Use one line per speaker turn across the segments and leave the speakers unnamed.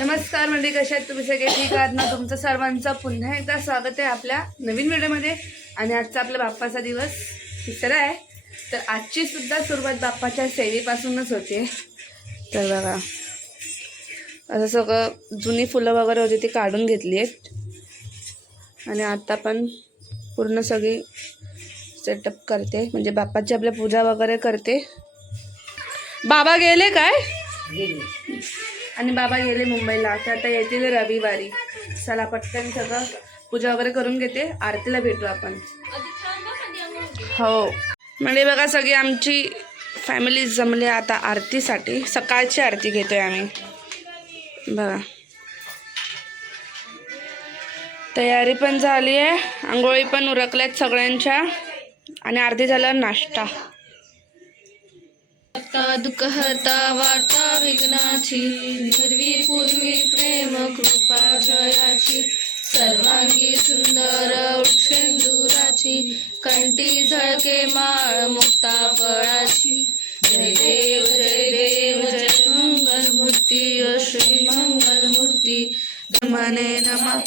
नमस्कार म्हणजे कशा आहेत तुम्ही सगळे? ठीक आहात ना? तुमचं सर्वांचं पुन्हा एकदा स्वागत आहे आपल्या नवीन व्हिडिओमध्ये. आणि आजचा आपला बाप्पाचा दिवस तिसरा आहे. तर आजची सुद्धा सुरुवात बाप्पाच्या सेवेपासूनच होते. तर बघा असं सगळं जुनी फुलं वगैरे होती ती काढून घेतली आहेत. आणि आता पण पूर्ण सगळी सेटअप करते. म्हणजे बाप्पाची आपल्या पूजा वगैरे करते. बाबा गेले काय? आणि बाबा गेले मुंबईला. तर आता येतील रविवारी. चला पटकन सगळं पूजा वगैरे करून घेते. आरतीला भेटू आपण. हो. म्हणजे बघा सगळी आमची फॅमिली जमली आता आरतीसाठी. सकाळची आरती घेतोय आम्ही. बघा. तयारी पण झाली आहे आंघोळी पण उरकल्यात सगळ्यांच्या. आणि आरती झाल्यावर नाश्ता. दुःख हरता वार्ता विघ्नाची पूर्वी पूर्वी प्रेम कृपा जयाची सर्वांगी सुंदर वृक्षेंदुराची कंटी झळके माळ मुक्ता फळाची. जय देव जय देव जय मंगल मूर्ती श्री मंगल मूर्ती. मने नमः.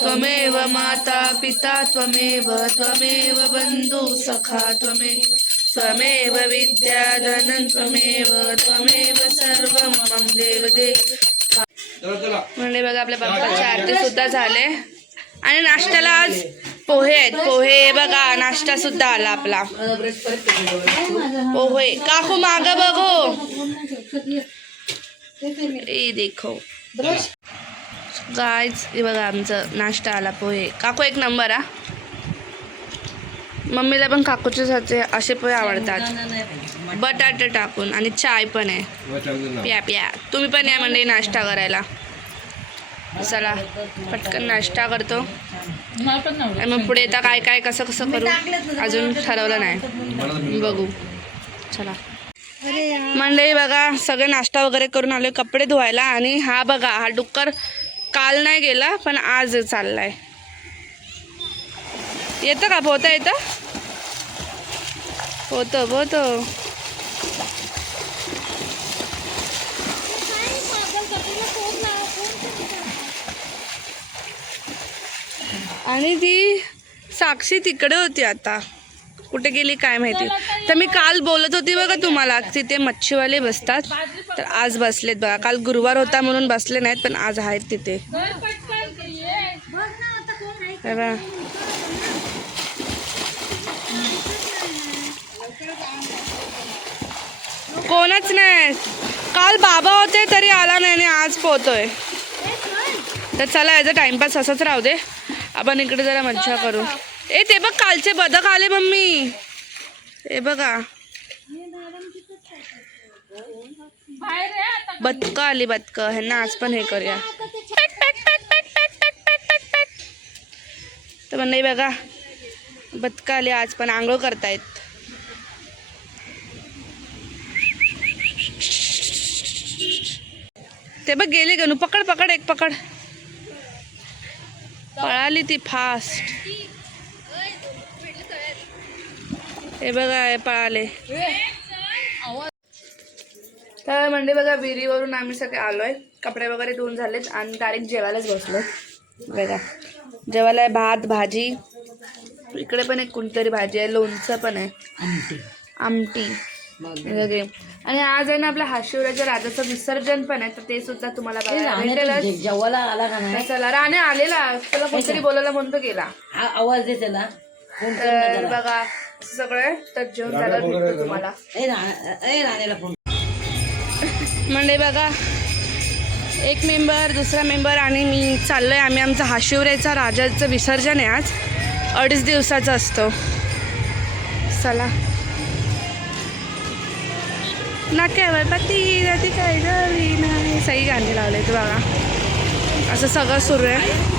त्वमेव माता पिता त्वमेव त्वमेव बंधू सखा त्वमेव त्वमेव विद्याधनं त्वमेव त्वमेव सर्वं मम देव देव म्हणजे बघा आपल्या बाप्पाची आरती सुद्धा झाले. आणि नाश्त्याला आज पोहे आहेत. पोहे बघा नाश्ता सुद्धा आला आपला. पोहे. काकू माग बघो. ए देखो. गायच बघा आमचं नाश्ता आला पोहे. काकू एक नंबर हा. मम्मीला पण काकूचे साथे असे पोहे आवडतात. बटाटे टाकून आणि चाय पण आहे. प्या प्या तुम्ही पण या म्हणजे नाश्ता करायला. चला पटकन नाश्ता करतो. आणि मग पुढे येता काय काय कसं कसं करू? अजून ठरवलं नाही. बघू. चला. मंडळी बघा सगळं नाश्ता वगैरे करून आलोय कपडे धुवायला. आणि हा बघा हा डुक्कर काल नाही गेला पण आज चाललाय. येतं का पोहता येतं? पोहतो पोहतो आणि ती साक्षी तिकडे होती आता. कुठे गेली काय माहिती. तर मी काल बोलत होती बघा तुम्हाला तिथे मच्छीवाले बसतात. तर आज बसलेत बघा. काल गुरुवार होता म्हणून बसले नाहीत पण आज आहेत तिथे. कोणच नाही. काल बाबा होते तरी आला नाही आणि आज पोहतोय तर चला याचा टाइमपास असाच राहू दे. आपण इकडे जरा मज्जा करू. ए ते बघ कालचे बदक आले मम्मी. हे बघा. बदक आली बदक. ह्यांना आज पण हे करूया. तर म्हणलं बघा बदक आली आज पण आंघोळ करतायत. ते बघ गेले गणू. पकड पकड एक पकड. पळाली ती फास्ट हे बघा हे पळाले. तर म्हणजे बघा विहिरीवरून आम्ही सगळे आलोय. कपडे वगैरे धुवून झालेत आणि डायरेक्ट जेवायलाच बसलो बघा जेवायला आहे भात भाजी. इकडे पण एक कोणतरी भाजी आहे लोणचं पण आहे. आमटी. हे आणि आज आहे ना आपल्या हाशिवराच्या राजाचं विसर्जन पण आहे तर ते सुद्धा तुम्हाला बघायला भेटेलच.
जेवायला आला का नाही?
तर चला राणे आलेला. त्याला कोणतरी बोलायला म्हणतो गेला.
आवाज दे त्याला. फोन कर ना
तर
त्याला.
बघा सगळं. तर जेवण झालं भेटतो तुम्हाला.
ए रा- ए राणेला फोन.
म्हणजे बघा एक मेंबर दुसरा मेंबर आणि मी चाललोय. आम्ही आमचा हाशिवरेचा राजाचं विसर्जन आहे आज. अडीच दिवसाचं असतो. चला. ना पती ती काय झाली नाही. सही गाणी लावले तू बघा. असं सगळं सुरू आहे.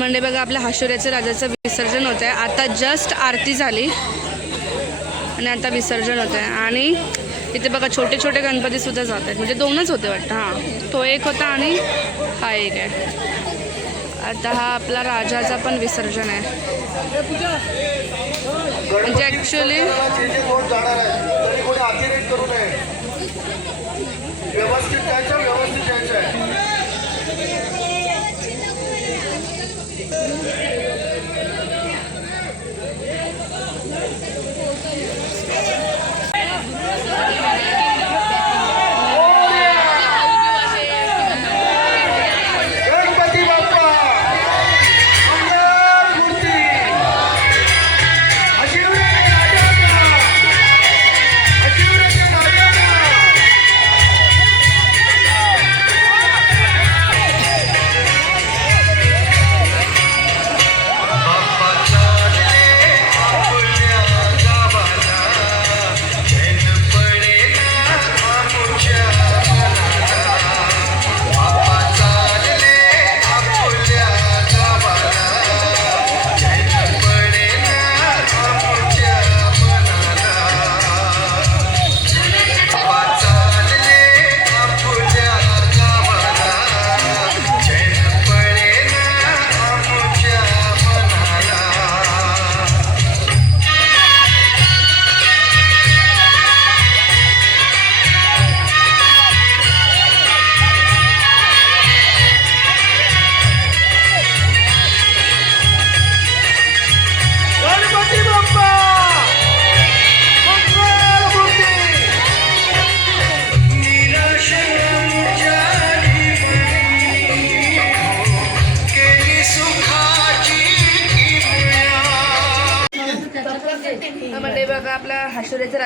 म्हणजे बघा आपल्या हाशोऱ्याचं राजाचं विसर्जन होत आहे आता जस्ट आरती झाली. आणि आता विसर्जन होत आहे आणि इथे बघा छोटे छोटे गणपती सुद्धा जात आहेत. म्हणजे दोनच होते वाटतं. हां. तो एक होता आणि हा एक आहे. आता हा आपला राजाचा पण विसर्जन आहे. म्हणजे ॲक्च्युली
जे व्यवस्थित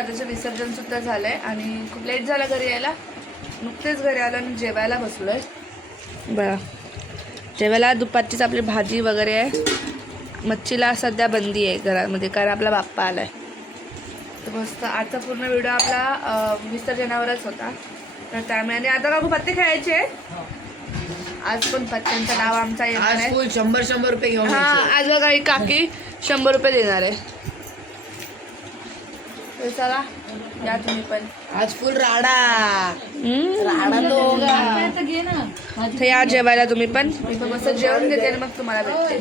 हाशोऱ्याच्या राजाचं विसर्जन सुद्धा झालंय आणि खूप लेट झाला घरी यायला. नुकतेच घरी आलो आणि जेवायला बसलोय. बघा. जेवायला दुपारचीच आपली भाजी वगैरे आहे. मच्छीला सध्या बंदी आहे घरामध्ये कारण आपला बाप्पा आलाय. तर मस्त आजचा पूर्ण व्हिडिओ आपला विसर्जनावरच होता. तर त्यामुळे आणि आता काकू पत्ते खेळायचे आज पण पत्त्यांचं नाव आमचा येणार आहे.
शंभर शंभर रुपये घेऊन
हा आज बघा ही काकी शंभर रुपये देणार आहे. तर चला या तुम्ही पण.
आज फुल राडा. राडा
तर या जेवायला तुम्ही पण. मी पण मस्त जेवण देते आणि मग तुम्हाला भेटते.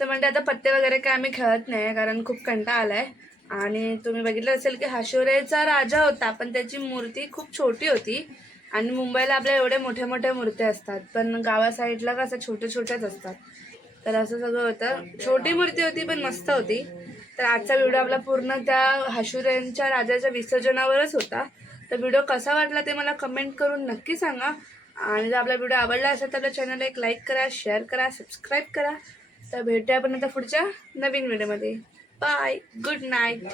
तर म्हणजे आता पत्ते वगैरे काय आम्ही खेळत नाही कारण खूप कंटाळा आलाय. आणि तुम्ही बघितलं असेल की हाशोरेचा राजा होता पण त्याची मूर्ती खूप छोटी होती. आणि मुंबईला आपल्या एवढ्या मोठ्या मोठ्या मूर्त्या असतात पण गावा साईडला कसं छोटे छोट्याच असतात. तर असं सगळं होतं. छोटी मूर्ती होती पण मस्त होती. तर आजचा व्हिडिओ आपला पूर्ण त्या हाशुऱ्यांच्या राजाच्या विसर्जनावरच होता. तर व्हिडिओ कसा वाटला ते मला कमेंट करून नक्की सांगा. आणि जर आपला व्हिडिओ आवडला असेल तर आपल्या चॅनलला एक लाईक करा शेअर करा सबस्क्राईब करा. तर भेटूया आपण आता पुढच्या नवीन व्हिडिओमध्ये बाय गुड नाईट